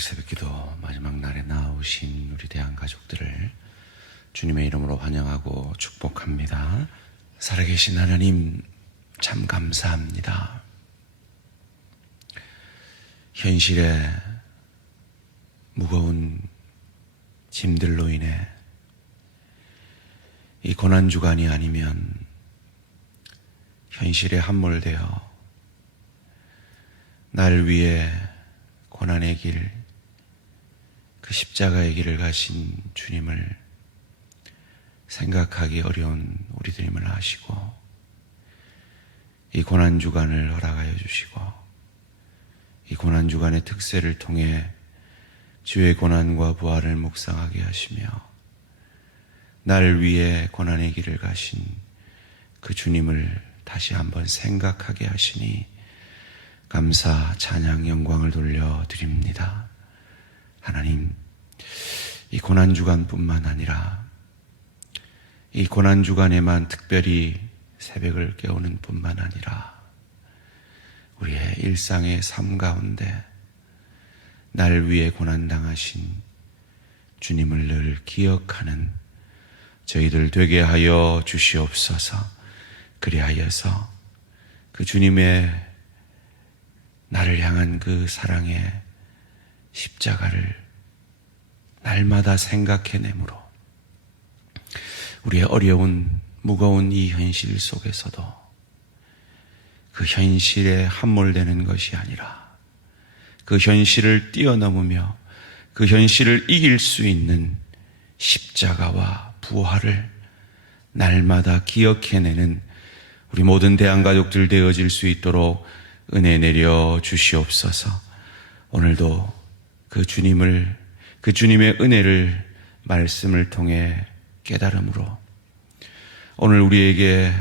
새벽기도 마지막 날에 나오신 우리 대한 가족들을 주님의 이름으로 환영하고 축복합니다. 살아계신 하나님 참 감사합니다. 현실의 무거운 짐들로 인해 이 고난주간이 아니면 현실에 함몰되어 날 위해 고난의 길, 그 십자가의 길을 가신 주님을 생각하기 어려운 우리들임을 아시고 이 고난주간을 허락하여 주시고 이 고난주간의 특세를 통해 주의 고난과 부활을 묵상하게 하시며 날 위해 고난의 길을 가신 그 주님을 다시 한번 생각하게 하시니 감사, 찬양, 영광을 돌려드립니다. 하나님, 이 고난주간뿐만 아니라 이 고난주간에만 특별히 새벽을 깨우는 뿐만 아니라 우리의 일상의 삶 가운데 날 위해 고난당하신 주님을 늘 기억하는 저희들 되게 하여 주시옵소서. 그리하여서 그 주님의 나를 향한 그 사랑의 십자가를 날마다 생각해내므로 우리의 어려운 무거운 이 현실 속에서도 그 현실에 함몰되는 것이 아니라 그 현실을 뛰어넘으며 그 현실을 이길 수 있는 십자가와 부활을 날마다 기억해내는 우리 모든 대한가족들 되어질 수 있도록 은혜 내려 주시옵소서. 오늘도 그 주님의 은혜를 말씀을 통해 깨달음으로 오늘 우리에게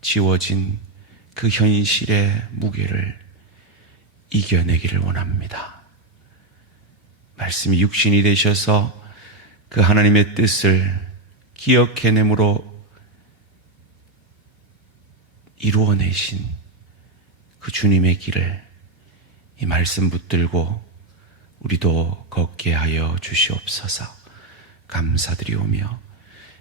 지워진 그 현실의 무게를 이겨내기를 원합니다. 말씀이 육신이 되셔서 그 하나님의 뜻을 기억해내므로 이루어내신 그 주님의 길을 이 말씀 붙들고 우리도 걷게 하여 주시옵소서. 감사드리오며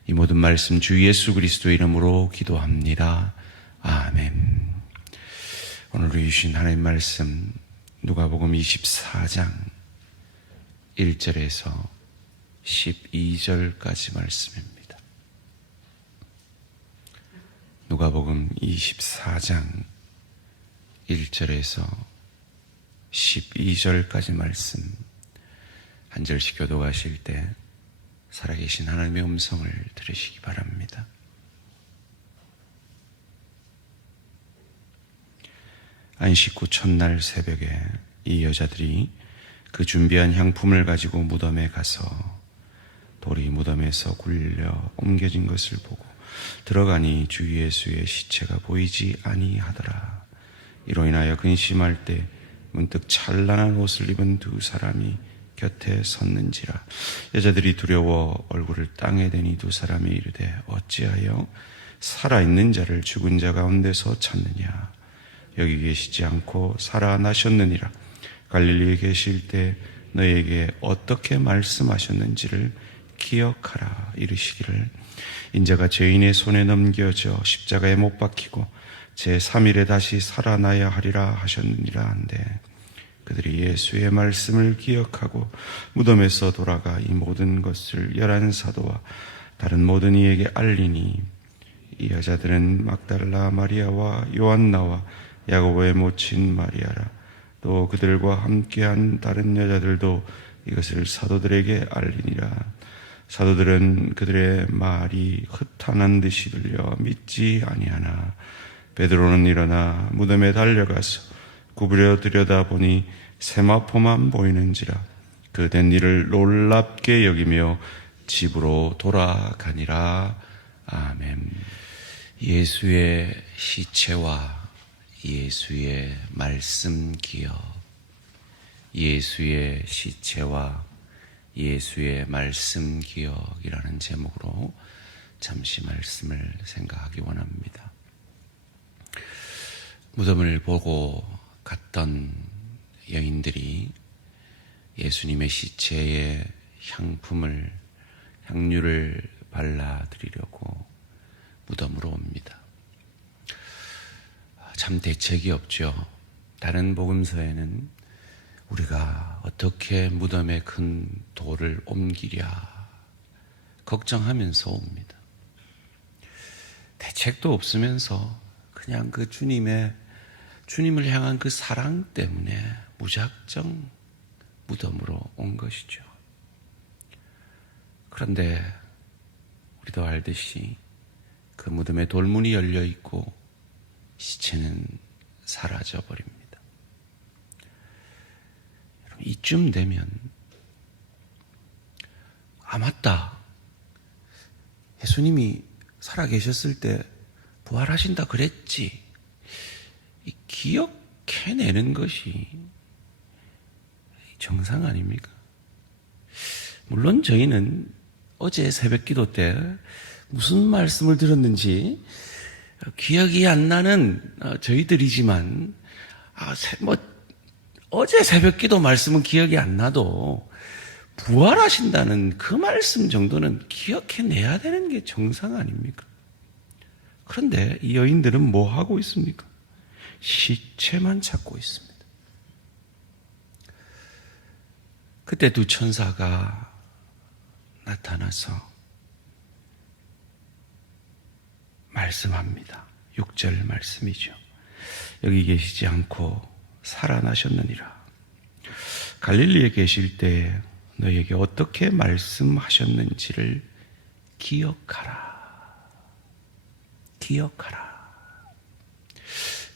이 모든 말씀 주 예수 그리스도 이름으로 기도합니다. 아멘. 오늘 주신 하나님 말씀 누가복음 24장 1절에서 12절까지 말씀입니다. 누가복음 24장 1절에서 12절까지 말씀 한 절씩 교독하실 때 살아계신 하나님의 음성을 들으시기 바랍니다. 안식 후 첫날 새벽에 이 여자들이 그 준비한 향품을 가지고 무덤에 가서 돌이 무덤에서 굴려 옮겨진 것을 보고 들어가니 주 예수의 시체가 보이지 아니하더라. 이로 인하여 근심할 때 문득 찬란한 옷을 입은 두 사람이 곁에 섰는지라. 여자들이 두려워 얼굴을 땅에 대니 두 사람이 이르되 어찌하여 살아있는 자를 죽은 자 가운데서 찾느냐. 여기 계시지 않고 살아나셨느니라. 갈릴리에 계실 때 너에게 어떻게 말씀하셨는지를 기억하라. 이르시기를 인자가 죄인의 손에 넘겨져 십자가에 못 박히고 제3일에 다시 살아나야 하리라 하셨느니라 한데 그들이 예수의 말씀을 기억하고 무덤에서 돌아가 이 모든 것을 11사도와 다른 모든 이에게 알리니 이 여자들은 막달라 마리아와 요한나와 야고보의 모친 마리아라. 또 그들과 함께한 다른 여자들도 이것을 사도들에게 알리니라. 사도들은 그들의 말이 흩어난 듯이 들려 믿지 아니하나 베드로는 일어나 무덤에 달려가서 구부려 들여다보니 세마포만 보이는지라. 그 된 일을 놀랍게 여기며 집으로 돌아가니라. 아멘. 예수의 시체와 예수의 말씀 기억, 예수의 시체와 예수의 말씀 기억이라는 제목으로 잠시 말씀을 생각하기 원합니다. 무덤을 보고 갔던 여인들이 예수님의 시체에 향유를 발라드리려고 무덤으로 옵니다. 참 대책이 없죠. 다른 복음서에는 우리가 어떻게 무덤에 큰 돌을 옮기랴 걱정하면서 옵니다. 대책도 없으면서 그냥 그 주님을 향한 그 사랑 때문에 무작정 무덤으로 온 것이죠. 그런데 우리도 알듯이 그 무덤에 돌문이 열려 있고 시체는 사라져 버립니다. 이쯤 되면 맞다. 예수님이 살아계셨을 때 부활하신다 그랬지. 기억해내는 것이 정상 아닙니까? 물론 저희는 어제 새벽기도 때 무슨 말씀을 들었는지 기억이 안 나는 저희들이지만 어제 새벽기도 말씀은 기억이 안 나도 부활하신다는 그 말씀 정도는 기억해내야 되는 게 정상 아닙니까? 그런데 이 여인들은 뭐 하고 있습니까? 시체만 찾고 있습니다. 그때 두 천사가 나타나서 말씀합니다. 6절 말씀이죠. 여기 계시지 않고 살아나셨느니라. 갈릴리에 계실 때 너에게 어떻게 말씀하셨는지를 기억하라.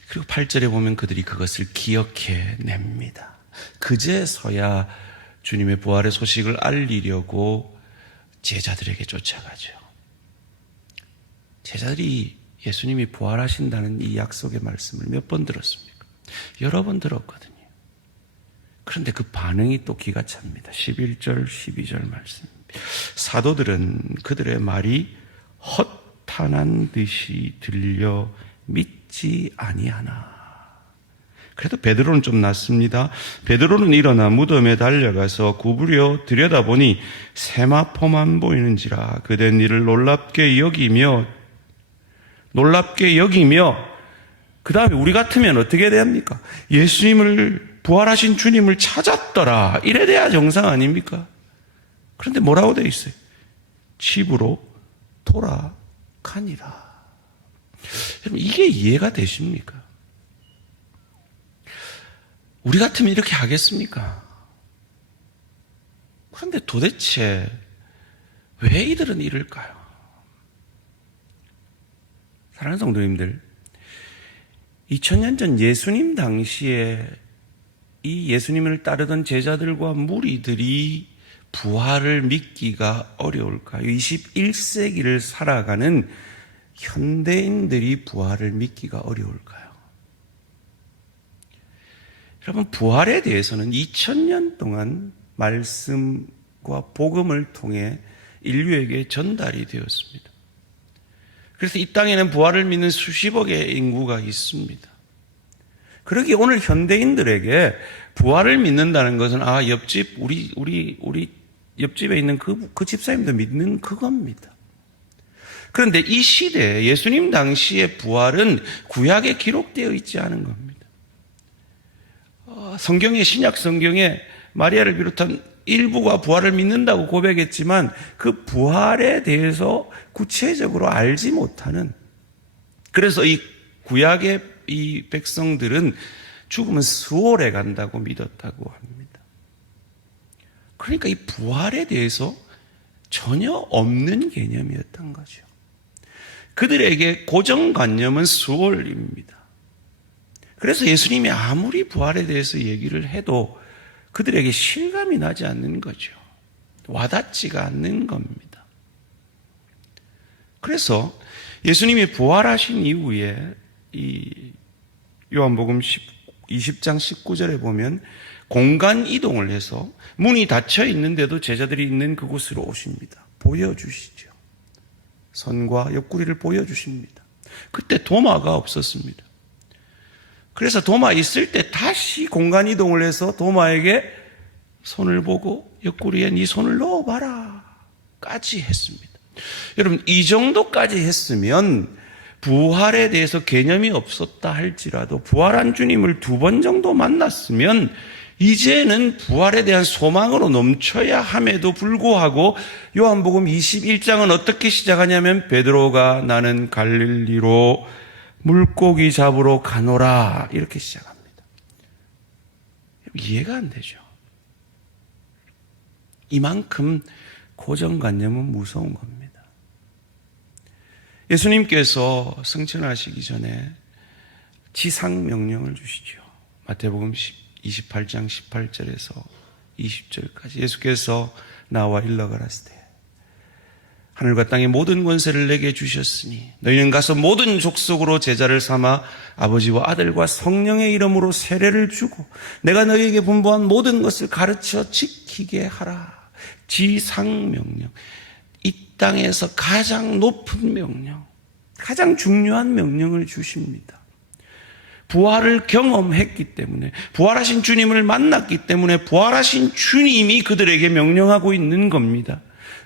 그리고 8절에 보면 그들이 그것을 기억해냅니다. 그제서야 주님의 부활의 소식을 알리려고 제자들에게 쫓아가죠. 제자들이 예수님이 부활하신다는 이 약속의 말씀을 몇 번 들었습니까? 여러 번 들었거든요. 그런데 그 반응이 또 기가 찹니다. 11절, 12절 말씀입니다. 사도들은 그들의 말이 허탄한 듯이 들려 믿지 아니하나. 그래도 베드로는 좀 낫습니다. 베드로는 일어나 무덤에 달려가서 구부려 들여다보니 세마포만 보이는지라. 그된 이를 놀랍게 여기며 그 다음에 우리 같으면 어떻게 해야 합니까? 예수님을 부활하신 주님을 찾았더라. 이래 돼야 정상 아닙니까? 그런데 뭐라고 되어 있어요? 집으로 돌아가니라. 여러분 이게 이해가 되십니까? 우리 같으면 이렇게 하겠습니까? 그런데 도대체 왜 이들은 이럴까요? 사랑하는 성도님들, 2000년 전 예수님 당시에 이 예수님을 따르던 제자들과 무리들이 부활을 믿기가 어려울까요? 21세기를 살아가는 현대인들이 부활을 믿기가 어려울까요? 여러분, 부활에 대해서는 2000년 동안 말씀과 복음을 통해 인류에게 전달이 되었습니다. 그래서 이 땅에는 부활을 믿는 수십억의 인구가 있습니다. 그러기에 오늘 현대인들에게 부활을 믿는다는 것은 옆집 우리 옆집에 있는 그 집사님도 믿는 그겁니다. 그런데 이 시대에 예수님 당시의 부활은 구약에 기록되어 있지 않은 겁니다. 신약 성경에 마리아를 비롯한 일부가 부활을 믿는다고 고백했지만 그 부활에 대해서 구체적으로 알지 못하는, 그래서 이 구약의 이 백성들은 죽으면 수월에 간다고 믿었다고 합니다. 그러니까 이 부활에 대해서 전혀 없는 개념이었던 거죠. 그들에게 고정관념은 수월입니다. 그래서 예수님이 아무리 부활에 대해서 얘기를 해도 그들에게 실감이 나지 않는 거죠. 와닿지가 않는 겁니다. 그래서 예수님이 부활하신 이후에 이 요한복음 20장 19절에 보면 공간 이동을 해서 문이 닫혀 있는데도 제자들이 있는 그곳으로 오십니다. 보여주시죠. 선과 옆구리를 보여주십니다. 그때 도마가 없었습니다. 그래서 도마 있을 때 다시 공간 이동을 해서 도마에게 손을 보고 옆구리에 네 손을 넣어봐라 까지 했습니다. 여러분, 이 정도까지 했으면 부활에 대해서 개념이 없었다 할지라도 부활한 주님을 2번 정도 만났으면 이제는 부활에 대한 소망으로 넘쳐야 함에도 불구하고 요한복음 21장은 어떻게 시작하냐면 베드로가 나는 갈릴리로 물고기 잡으러 가노라 이렇게 시작합니다. 이해가 안 되죠. 이만큼 고정관념은 무서운 겁니다. 예수님께서 승천하시기 전에 지상명령을 주시죠. 마태복음 28장 18절에서 20절까지 예수께서 나와 일러가라사대 하늘과 땅의 모든 권세를 내게 주셨으니 너희는 가서 모든 족속으로 제자를 삼아 아버지와 아들과 성령의 이름으로 세례를 주고 내가 너희에게 분부한 모든 것을 가르쳐 지키게 하라. 지상명령, 이 땅에서 가장 높은 명령, 가장 중요한 명령을 주십니다. 부활을 경험했기 때문에, 부활하신 주님을 만났기 때문에 부활하신 주님이 그들에게 명령하고 있는 겁니다.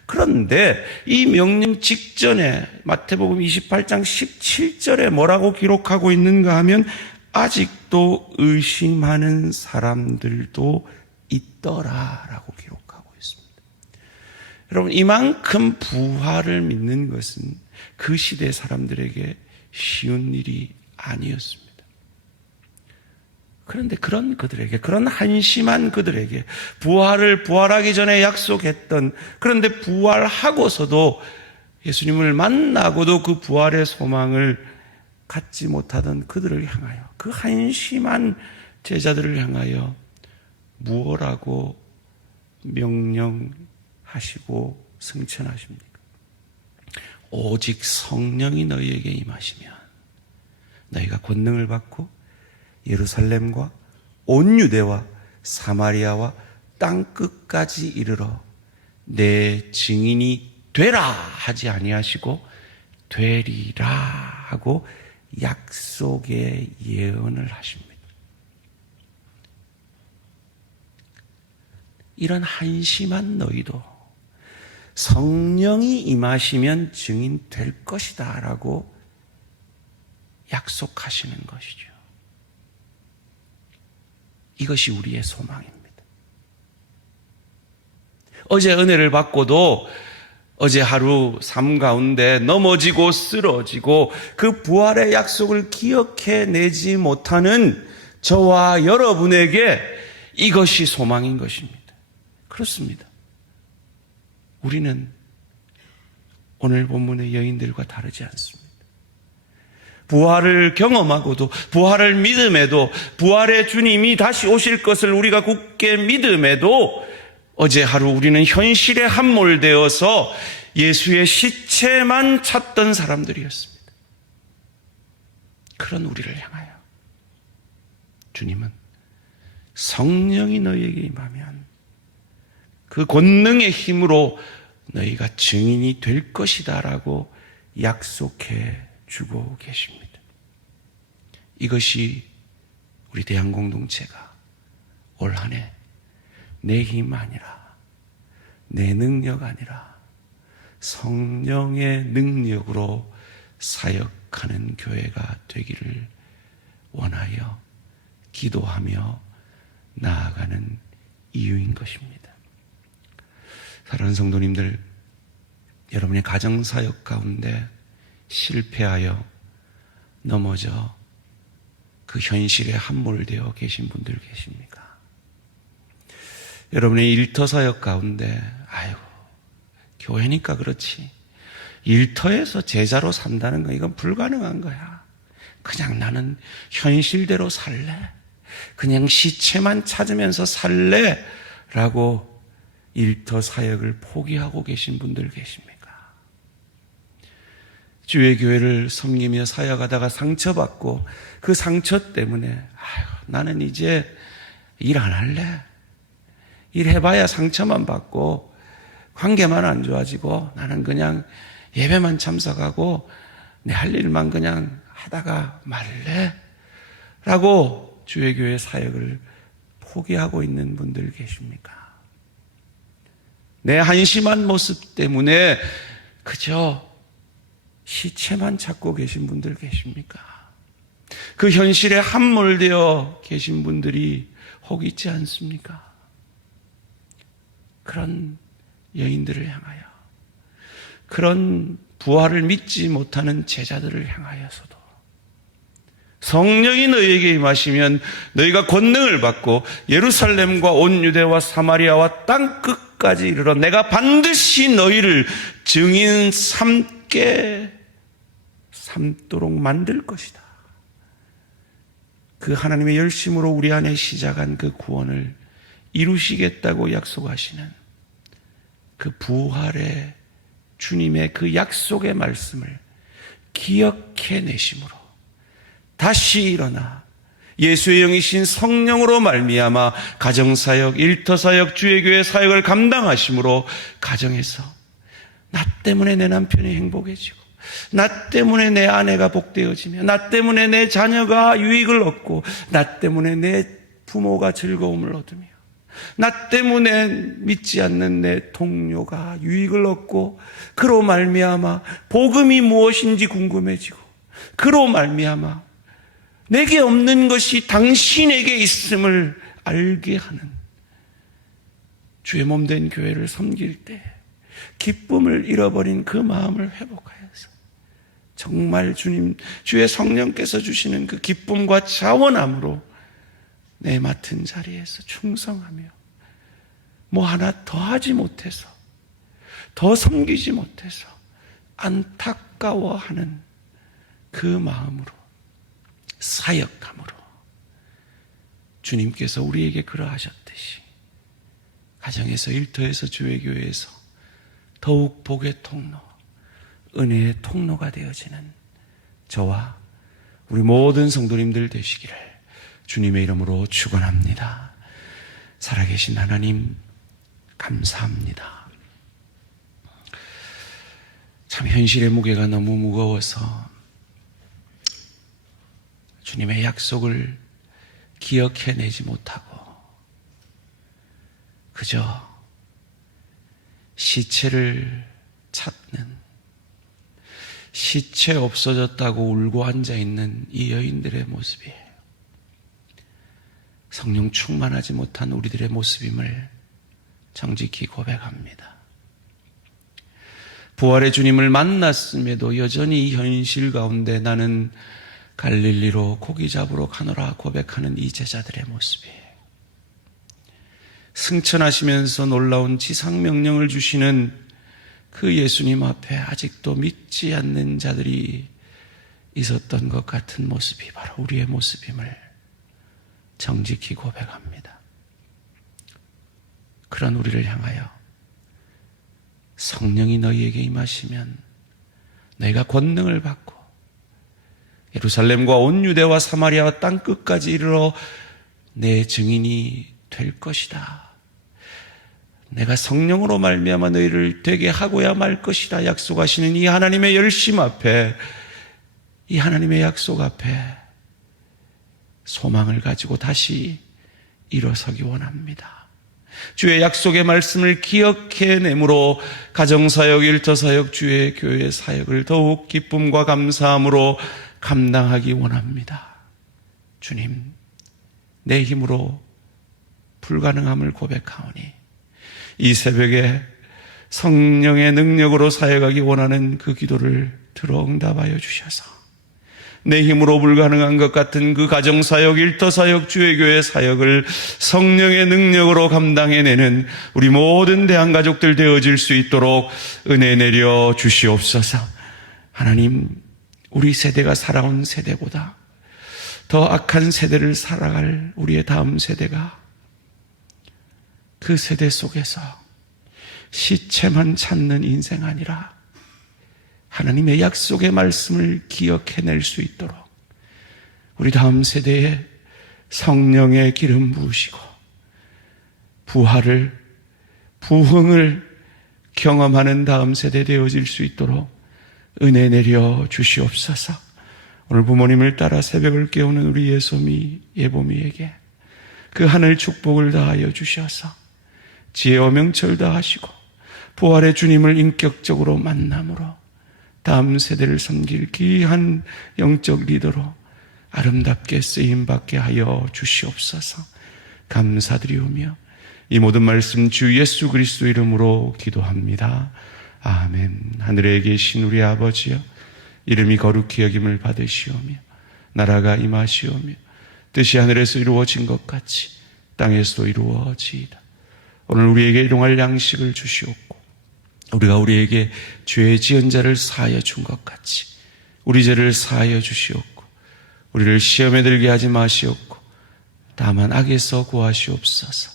그런데 이 명령 직전에 마태복음 28장 17절에 뭐라고 기록하고 있는가 하면 아직도 의심하는 사람들도 있더라라고 기록하고 있습니다. 여러분, 이만큼 부활을 믿는 것은 그 시대 사람들에게 쉬운 일이 아니었습니다. 그런데 그런 그들에게, 그런 한심한 그들에게 부활하기 전에 약속했던, 그런데 부활하고서도 예수님을 만나고도 그 부활의 소망을 갖지 못하던 그들을 향하여, 그 한심한 제자들을 향하여 무엇라고 명령하시고 승천하십니까? 오직 성령이 너희에게 임하시면 너희가 권능을 받고 예루살렘과 온 유대와 사마리아와 땅끝까지 이르러 내 증인이 되라 하지 아니하시고 되리라 하고 약속의 예언을 하십니다. 이런 한심한 너희도 성령이 임하시면 증인 될 것이다 라고 약속하시는 것이죠. 이것이 우리의 소망입니다. 어제 은혜를 받고도 어제 하루 삶 가운데 넘어지고 쓰러지고 그 부활의 약속을 기억해내지 못하는 저와 여러분에게 이것이 소망인 것입니다. 그렇습니다. 우리는 오늘 본문의 여인들과 다르지 않습니다. 부활을 경험하고도, 부활을 믿음에도, 부활의 주님이 다시 오실 것을 우리가 굳게 믿음에도 어제 하루 우리는 현실에 함몰되어서 예수의 시체만 찾던 사람들이었습니다. 그런 우리를 향하여 주님은 성령이 너희에게 임하면 그 권능의 힘으로 너희가 증인이 될 것이다 라고 약속해 주고 계십니다. 이것이 우리 대한공동체가 올 한 해 내 힘 아니라, 내 능력 아니라 성령의 능력으로 사역하는 교회가 되기를 원하여 기도하며 나아가는 이유인 것입니다. 사랑하는 성도님들, 여러분의 가정사역 가운데 실패하여 넘어져 그 현실에 함몰되어 계신 분들 계십니까? 여러분의 일터사역 가운데 교회니까 그렇지, 일터에서 제자로 산다는 건 이건 불가능한 거야. 그냥 나는 현실대로 살래, 그냥 시체만 찾으면서 살래 라고 일터사역을 포기하고 계신 분들 계십니까? 주의 교회를 섬기며 사역하다가 상처받고 그 상처 때문에 나는 이제 일 안 할래, 일해봐야 상처만 받고 관계만 안 좋아지고 나는 그냥 예배만 참석하고 내 할 일만 그냥 하다가 말래 라고 주의 교회 사역을 포기하고 있는 분들 계십니까? 내 한심한 모습 때문에 그저 시체만 찾고 계신 분들 계십니까? 그 현실에 함몰되어 계신 분들이 혹 있지 않습니까? 그런 여인들을 향하여, 그런 부활을 믿지 못하는 제자들을 향하여서도 성령이 너희에게 임하시면 너희가 권능을 받고 예루살렘과 온 유대와 사마리아와 땅 끝까지 이르러 내가 반드시 너희를 증인 삼도록 만들 것이다. 그 하나님의 열심으로 우리 안에 시작한 그 구원을 이루시겠다고 약속하시는 그 부활의 주님의 그 약속의 말씀을 기억해내심으로 다시 일어나 예수의 영이신 성령으로 말미암아 가정사역, 일터사역, 주의교회 사역을 감당하심으로 가정에서 나 때문에 내 남편이 행복해지고, 나 때문에 내 아내가 복되어지며, 나 때문에 내 자녀가 유익을 얻고, 나 때문에 내 부모가 즐거움을 얻으며, 나 때문에 믿지 않는 내 동료가 유익을 얻고, 그로 말미암아 복음이 무엇인지 궁금해지고, 그로 말미암아 내게 없는 것이 당신에게 있음을 알게 하는 주의 몸된 교회를 섬길 때 기쁨을 잃어버린 그 마음을 회복하여서 정말 주의 성령께서 주시는 그 기쁨과 자원함으로 내 맡은 자리에서 충성하며 뭐 하나 더 하지 못해서, 더 섬기지 못해서 안타까워하는 그 마음으로, 사역함으로 주님께서 우리에게 그러하셨듯이 가정에서, 일터에서, 주의교회에서 더욱 복의 통로, 은혜의 통로가 되어지는 저와 우리 모든 성도님들 되시기를 주님의 이름으로 축원합니다. 살아계신 하나님 감사합니다. 참 현실의 무게가 너무 무거워서 주님의 약속을 기억해내지 못하고 그저 시체를 찾는, 시체 없어졌다고 울고 앉아있는 이 여인들의 모습이에요. 성령 충만하지 못한 우리들의 모습임을 정직히 고백합니다. 부활의 주님을 만났음에도 여전히 이 현실 가운데 나는 갈릴리로 고기 잡으러 가노라 고백하는 이 제자들의 모습이에요. 승천하시면서 놀라운 지상명령을 주시는 그 예수님 앞에 아직도 믿지 않는 자들이 있었던 것 같은 모습이 바로 우리의 모습임을 정직히 고백합니다. 그런 우리를 향하여 성령이 너희에게 임하시면 너희가 권능을 받고 예루살렘과 온 유대와 사마리아와 땅 끝까지 이르러 내 증인이 될 것이다. 내가 성령으로 말미암아 너희를 되게 하고야 말 것이다 약속하시는 이 하나님의 열심 앞에, 이 하나님의 약속 앞에 소망을 가지고 다시 일어서기 원합니다. 주의 약속의 말씀을 기억해내므로 가정사역, 일터사역, 주의 교회 사역을 더욱 기쁨과 감사함으로 감당하기 원합니다. 주님, 내 힘으로 불가능함을 고백하오니 이 새벽에 성령의 능력으로 사역하기 원하는 그 기도를 들어 응답하여 주셔서 내 힘으로 불가능한 것 같은 그 가정사역, 일터사역, 주의교회 사역을 성령의 능력으로 감당해내는 우리 모든 대한가족들 되어질 수 있도록 은혜 내려 주시옵소서. 하나님, 우리 세대가 살아온 세대보다 더 악한 세대를 살아갈 우리의 다음 세대가 그 세대 속에서 시체만 찾는 인생 아니라 하나님의 약속의 말씀을 기억해낼 수 있도록 우리 다음 세대에 성령의 기름 부으시고 부활을, 부흥을 경험하는 다음 세대 되어질 수 있도록 은혜 내려 주시옵소서. 오늘 부모님을 따라 새벽을 깨우는 우리 예솜이, 예보미에게 그 하늘 축복을 다하여 주셔서 지혜와 명철 다하시고 부활의 주님을 인격적으로 만남으로 다음 세대를 섬길 귀한 영적 리더로 아름답게 쓰임받게 하여 주시옵소서. 감사드리오며 이 모든 말씀 주 예수 그리스도 이름으로 기도합니다. 아멘. 하늘에 계신 우리 아버지여, 이름이 거룩히 여김을 받으시오며 나라가 임하시오며 뜻이 하늘에서 이루어진 것 같이 땅에서도 이루어지이다. 오늘 우리에게 일용할 양식을 주시옵고 우리가 우리에게 죄 지은 자를 사하여 준 것 같이 우리 죄를 사하여 주시옵고 우리를 시험에 들게 하지 마시옵고 다만 악에서 구하시옵소서.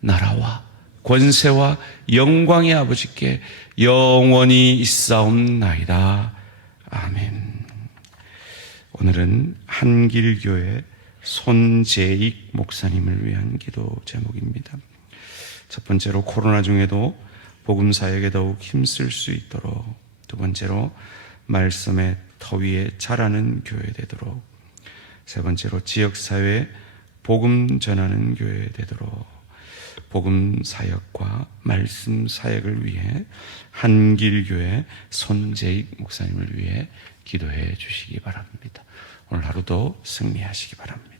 나라와 권세와 영광의 아버지께 영원히 있사옵나이다. 아멘. 오늘은 한길교회 손재익 목사님을 위한 기도 제목입니다. 첫 번째로 코로나 중에도 복음 사역에 더욱 힘쓸 수 있도록, 두 번째로 말씀의 터 위에 자라는 교회 되도록, 세 번째로 지역사회에 복음 전하는 교회 되도록 복음 사역과 말씀 사역을 위해 한길교회 손재익 목사님을 위해 기도해 주시기 바랍니다. 오늘 하루도 승리하시기 바랍니다.